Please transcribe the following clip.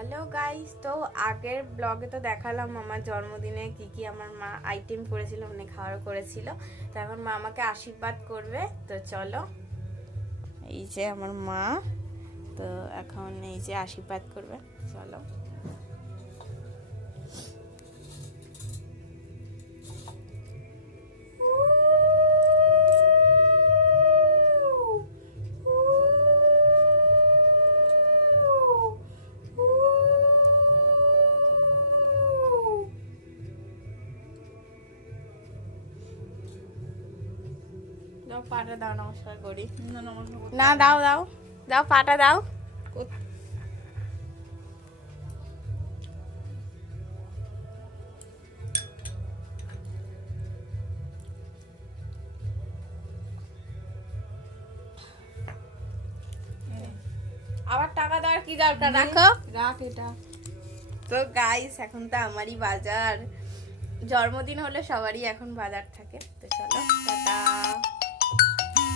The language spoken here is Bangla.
হ্যালো গাইস, তো আগের ব্লগে তো দেখালাম আমার জন্মদিনে কি কি আমার মা আইটেম করেছিল, মানে খাওয়ার করেছিল। তো এখন মা আমাকে আশীর্বাদ করবে, তো চলো। এই যে আমার মা, তো এখন এই যে আশীর্বাদ করবে, চলো। পাটা দাও, নমস্কার করি। না, দাও দাও দাও, পাটা দাও। আবার টাকা দেওয়ার কি দরকার, রাখো, রাখ এটা। তো গাইস, এখন তো আমারই বাজার, জন্মদিন হলে সবারই এখন বাজার থাকে। তো চলো, টাটা।